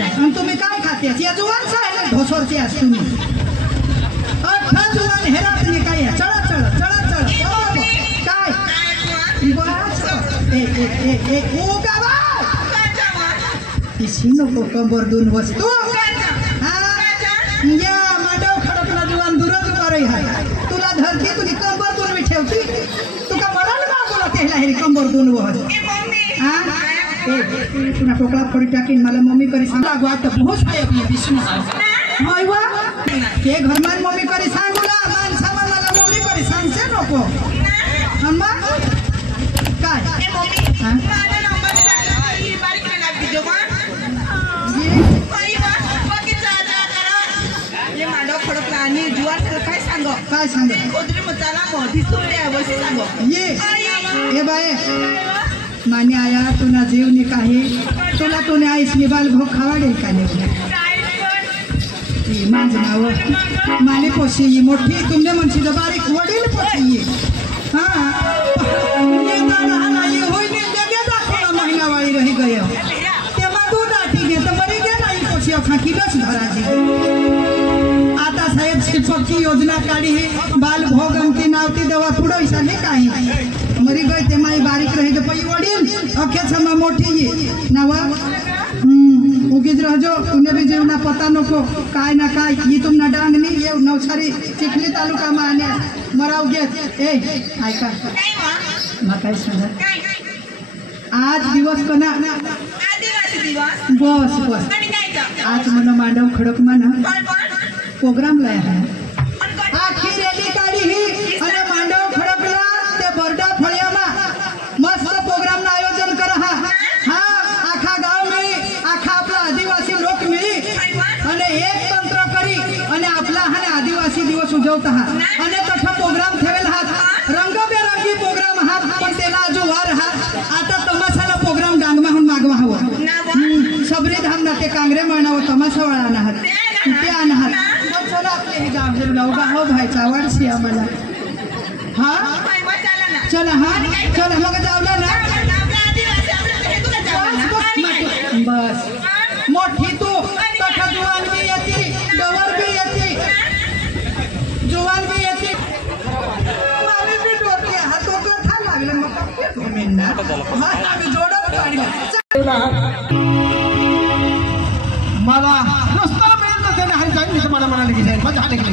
आणि तुम्ही काय खाते या जुवानचा आहे ढोसरचे आज तुम्ही अठ्ठा जुवान हेरा तुम्ही काय चढा चढ चढा चढ काय इसी नको कंबर दोन वस्तू या मांडव खडकला जुवान दुरज करे तुला धरती तुझी कंबर दोन मी ठेवती तुका मरण मागवला त्याला हे कंबर दोन वहज पुन्हा टोकळा पडी टाकीन मला मम्मी करी सांगा वाट बहुत आहे आपली विष्णू होय वा ते घरमान मम्मी करी सांगूला माणसा मला मम्मी करी सांगचे नको अम्मा काय माझा नंबर टाकला ही बारीक लागते जेव्हा ये मांडव खडकला आणि जुवान काय सांग खोदरी मचाला मोठी सुरल्या वशी सांग ये बाय माने आया तुला जीव ने काही तुला तूने आईस निबाल भोग खावाडेल का नाही माझं नाव माने पोशी मोठी तुमने मनसी बारीक वडील पोशी हाँ ये दाना ये होई ने लगे दाखला महीना वाली रही गयो तेव्हा दूध आटी गे तर मरी गे नाही पोशी अखा किलोच धरा जी आता साहेब शिल्पकची योजना काढी बाल भोग अंती नावती दवा पुढं इसाने काही मरी गई ते माई बारीक रही पई वडील अखे क्षमा मोठी ये नावा उगीज रहो तुने भी जीवना पता नको काय ना काय ये तुमना डांगनी ये नवसारी चिखली तालुका में आने मराव गे ऐका काय सांगा आज दिवस कोणा बस बस आज मला मांडव खडक म्हणा प्रोग्राम लाया है आखी रैली काढी ही अरे मांडव खडकला ते बरडा फळियामा मस्त प्रोग्राम ना आयोजन कर हा आखा गाव मिली आखा आपला आदिवासी लोक मिली आणि एक तंत्र करी आणि आपला हा आदिवासी दिवस उजवता हा आणि तठा प्रोग्राम ठेवेल हात रंगबेरंगी प्रोग्राम हा पण त्याला जो वार हा आता तमाशाला प्रोग्राम गांगमाहून मागवा हवं सबरी धाम ना ते कांगरे म्हणा तमाशा वाळा ना हात ते आणहात चला आपले हे गाव लवगा हो भाईचा वाढशी आम्हाला हा चला हा चला मग जावला ना बस मोठी तू तठा जुवान भी येती डवर भी येती जुवान भी येती मामी भी डोके हातो कथा लागलं मग मेंढा आम्ही जोडत काढला मला रस्ता मिळेल तर त्याने हाय जाईल मला म्हणाले की जाईल मजा आले की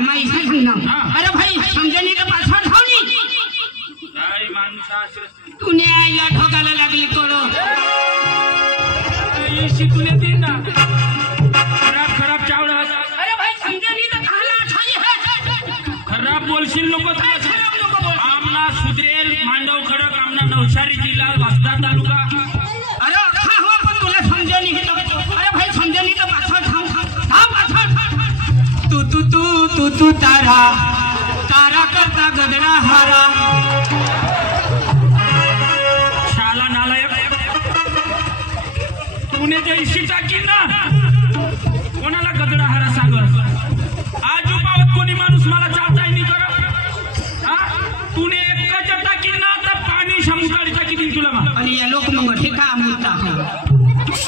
अरे भाई समजणी तर पासवर्ड धावली तुने या ठोकायला लागली कोण तुने दिन ना खराब खराब चावड़ा अरे भाई समजणी तर खाला छाई है खराब बोलशील नको खराब नको बोल आमना सुधरेल मांडव खडक आमना नवसारी जिल्हा वास्ता तालुका अरे अखा हो पण तुला समजणी हे अरे भाई समजणी तर पासवर्ड धाव पासवर्ड तू तू तू तू तू तारा तारा करता गदरा हारा शाला नालायक तूने जे इशी टाकी ना कोणाला गदरा हारा सांग आजू पावत कोणी माणूस मला चालता नाही कर हा तूने एक टाकी ना तर पाणी समुद्राची टाकी दिन तुला आणि या लोक मग ठेका मुद्दा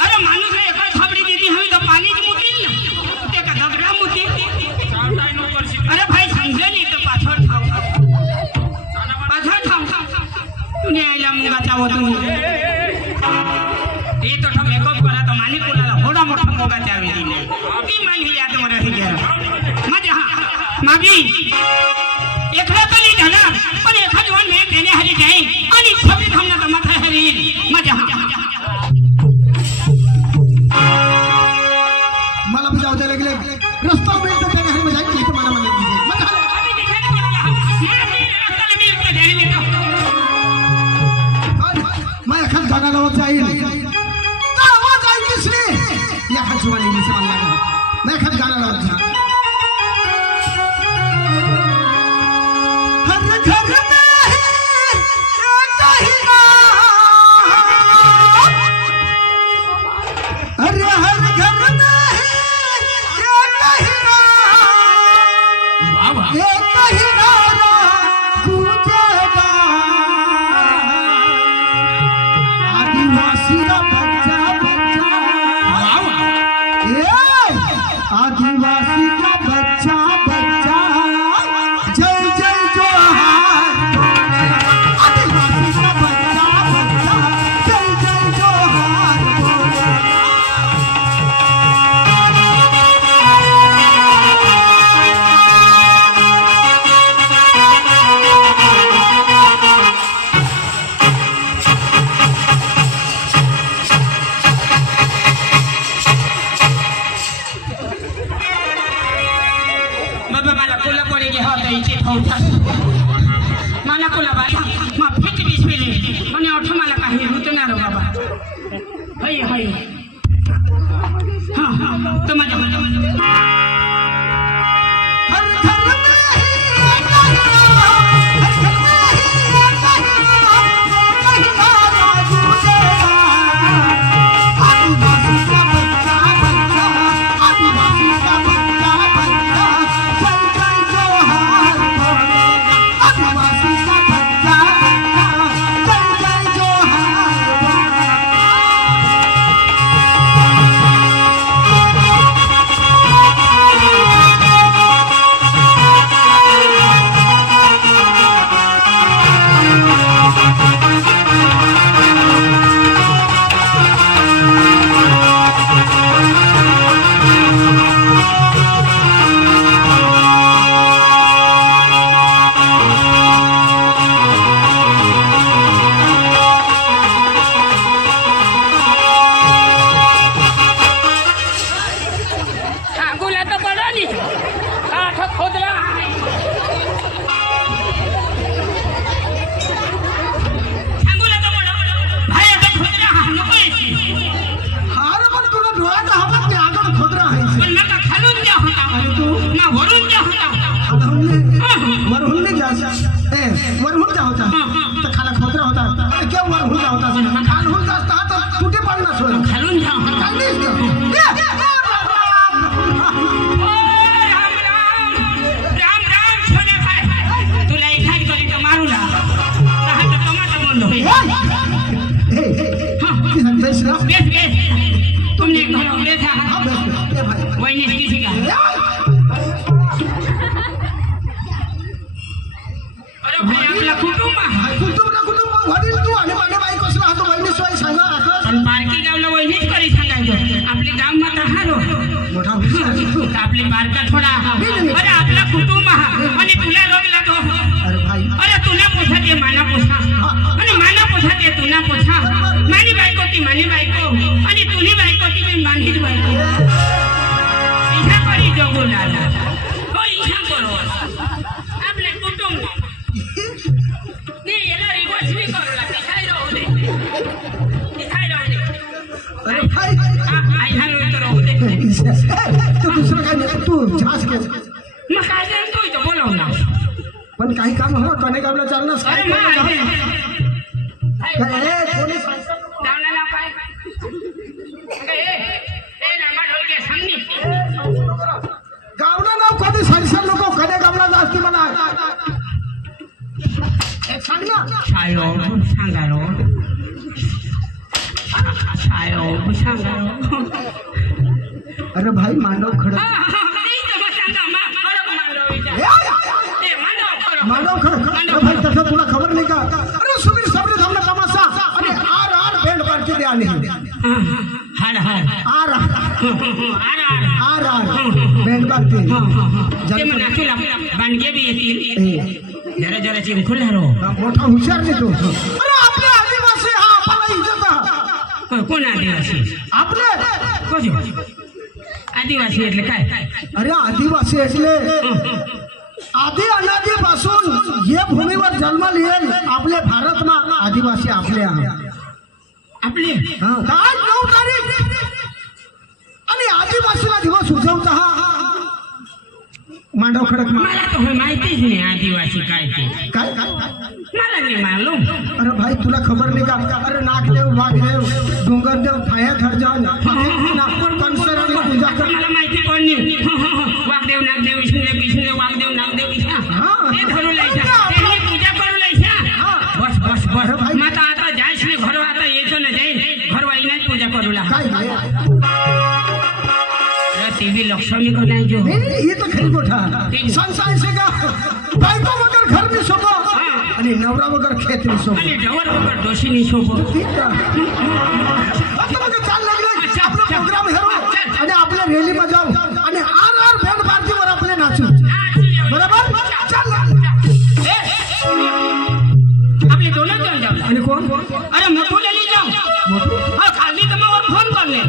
अरे माणूस एका थाबडी दिली हवी तर पाणी मुतील ना ते का गदरा मुतील अरे भाई समझे नहीं तो पाछड़ थाम तूने आइला मुंगा चाहो तुम ये तो हम मेकअप करा तो मालिक कोला थोड़ा मोटा मुंगा चाहे दिले की मान ही याद मरे ही गया मत हां मागी एकला तरी झाला पण एखादी वन मिनिट देण्याहारी जाईल आणि सगळी थांबण्याचा माथा हरी माझ्या मला भी जाऊ द्यायला गेले रस्ता मिळतं त्याने हरी मजा येईल मला मला मैं एखाद गाना लावत जाईल आवाज आहे किसने या खालची वाली मी समान लागला मैं एखाद गाना लावत जा हर घर में एक ही नाम अरे हर घर में एक ही नाम वाह वाह एक ही नारा गूंजेगा आदिवासी का बच्चा बच्चा वाह वाह आदिवासी का बच्चा बच्चा जय जय जोहार बोले आदिवासी का बच्चा बच्चा जय जय जोहार बोले बाबा मला कोला कोणी घ्या होता इथे ठेवतात मला कोला बाई मग फिट दिसले म्हणे ओठ मला काही रुचणार बाबा हय हय हां हां तर माझ्या हर घर में एक ही नाम हर घर में एक ही नाम एक ही नारा गूंजेगा आदिवासी का बच्चा बच्चा आदिवासी का बच्चा बच्चा जय जय जोहार बोलेगा आदिवासी का बच्चा बच्चा जय जय जोहार बोलेगा सांगूला तर पडा नी काठ खोदला सांगूला तर पडा भाई आता खोदला नको यायची अरे पण तुला डोळ्याचा हातात ते आगम खोदरा आहे पण नका खालून द्या होता ना वरून द्या होता वरहून नहीं जा वरहून जा होता तो खाला खोदरा होता क्या वरहून जा होता खालहून जा असता तर तुटे पडला सोय खालून द्या होता काय नाही राम राम राम छोले खाय तुला एखादी करी तर मारू ला तर टमाटर बंद होईल बेस बेस बेस तुमने घर उड़े था भाई वही किसी का अरे भाई आपला कुटुंब आहे. कुटुंब वडील तू आणि माझ्या बायको असला हा तो वहिनी सोय सांगा आता पण बारकी गावला वहिनीच करी सांगायचं आपले गाव मात्र हारो मोठा हुशार आपली बारका थोडा अरे आपला कुटुंब हा आणि तुला रोग लागो अरे भाई अरे तुला पोसा ते माना पोसा आणि माना पोसा ते तुला पोसा मानी बायको ती मानी बायको आणि तुझी बायको ती मी मानीच बायको इहा करी जगू लाला हो इहा करो आपले कुटुंब नाही याला रिवर्स भी करू लागते काय राहू दे काय राहू दे अरे भाई आई हालो तर राहू दे तू दुसरं काय नाही तू झास घे मग काय जाईल तू इथं बोलाव ना पण काही काम हो कने कामला चालणार अरे मग पोलीस जावला काय ए रामा ढोलके सांगनी गावना नाव कधी संसार नको कने कामला जास्ती म्हणा एक सांग ना सायो सांगारो सायो सांगारो अरे भाई मानव खडक मानव खडक भाई तसं तुला खबर नाही का अरे सुबीर सबरी थांबला तमाशा अरे आर आर बँड पार्टी दे आली हाड हाड आर आर आर आर आर आर बँड लागते ते म्हणा तुला बांडगे बी येतील जरा जरा चिंकुल हरो मोठा हुशार देतो अरे आपले आदिवासी हा आपला इज्जत हा कोण आदिवासी आपले कसं आदिवासी એટલે काय अरे आदिवासी એટલે आदि अनादीपासून जे भूमीवर जन्म लिहिल आपले भारतમાં आदिवासी आपले आपले आज 9 तारीख आणि आदिवासीला दिवस उजवता हा मांडव खडक मला तर माहितीच नाही आदिवासी काय ते काय मला नाही मालूम अरे भाई तुला खबर नाही का अरे नागदेव वाघदेव डोंगरदेव फाया खर्जान कंसराने पूजा कर मला माहिती कोण नाही वाघदेव नागदेव विष्णुदेव वाघदेव नागदेव ते धरू लायचा त्यांनी पूजा करू लायचा बस बस बस मग आता जायच नाही घर आता यायचो ना जाईल घर वाईनाच पूजा करू लाग टीवी लक्ष्मी को नहीं जो ये तो खरी गोठा संसार से का बायको वगर घर में सोबो आणि नवरा वगर खेत में सोबो आणि डवर वगर डोशी नहीं सोबो आता मग चाल लागले आपला प्रोग्राम हेरो आणि आपल्या रॅली मध्ये जाऊ आणि आर बँड पार्टी वर आपले नाचू बरोबर चल आपले दोनों चल जाऊ आणि कोण अरे मोटू ले ली जाऊ हां खाली तो मैं फोन कर ले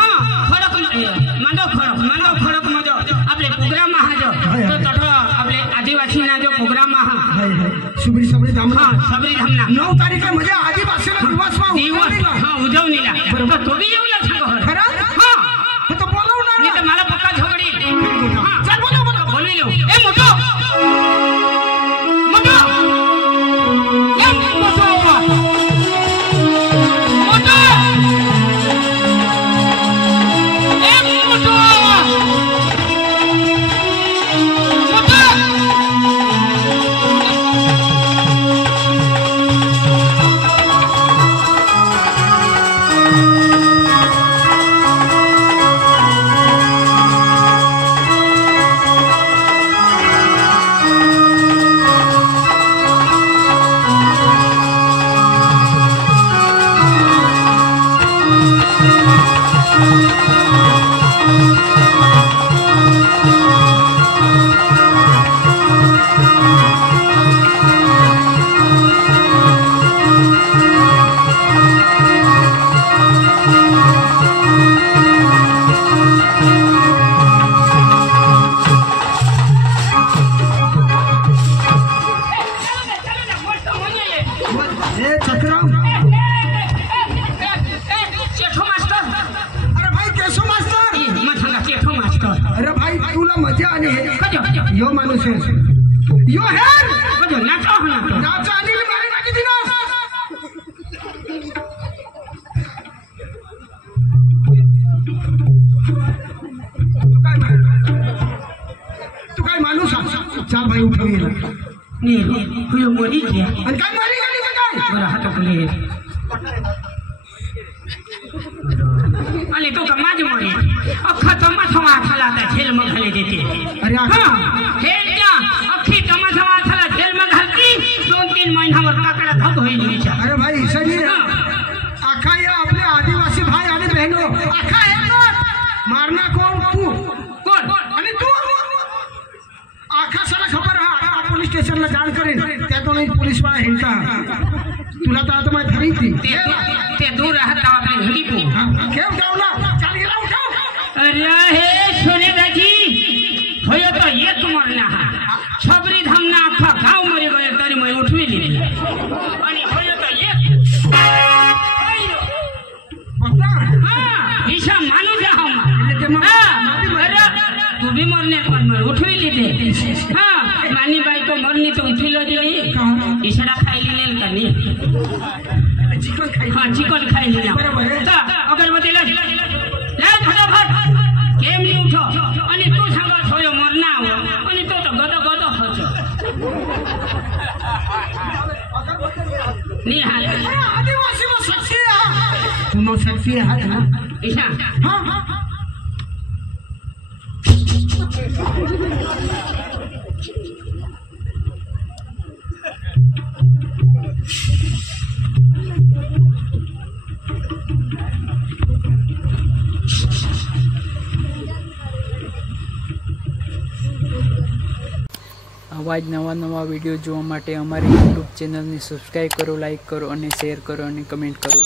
हां खडक मांडव खडक मध्ये आपले प्रोग्राम हा जो तो तठ आपले आदिवासी ना जो प्रोग्राम हा सबरी धामना सबरी धामना 9 तारखेमध्ये आदिवासीला दिवस हा उजवणीला बरोबर तो बी येऊला सांग खरं हा तो बोलवणार नाही तर मला पक्का झगडी चल बोलवी लिहू ए मोठो यो माणूस यो है नाचा अनिल मारे नाकी दिनोस तू काय माणूस चार भाई उठून गेला नाही हुयो मोदी क्या आणि काय मारी गाडी काय बरं हात पकडले आणि तो का माझी मोरी अख्खा तमाशा वाचायला त्या झेल मग घाले देते अरे हे त्या अख्खी तमाशा वाचायला झेल मग घालती 2-3 महिन्यावर काकडा धब होईल विचार अरे भाई सही आखा या आपले आदिवासी भाई आणि बहनो आखा है ना मारना कोण तू कोण आणि तू आखा साला खबर हा पोलीस स्टेशनला जाण करेन त्यातून पोलीस वाला हिंडता तुला तर आता माहिती धरी थी ते दूर राहत आपले घरी पो केव गावला चाल गेला उठाव अरे हे सोनेदाजी होय तो एक मरना हा सबरी धामना अख्खा गाव मरी गए तरी मैं उठविली आणि होय तो एक ईशा माणूस तू भी मरने पण उठविली ते हाँ मानी बाई को मरनी तो उठविलो दिली ईशा खायली नेल कनी हाँ चिकन खायली ना अगरबत्ती ले फटाफट केम नहीं उठो आणि तू सांगत होय मरना हो आणि तो गद गद खच नहीं हाल आदिवासी में सक्सी है तुम सक्सी है ना ईशा हाँ हाँ આવા જ નવા વિડીયો જોવા માટે અમારી યુટ્યુબ ચેનલને સબસ્ક્રાઈબ કરો, લાઈક કરો અને શેર કરો અને કમેન્ટ કરો.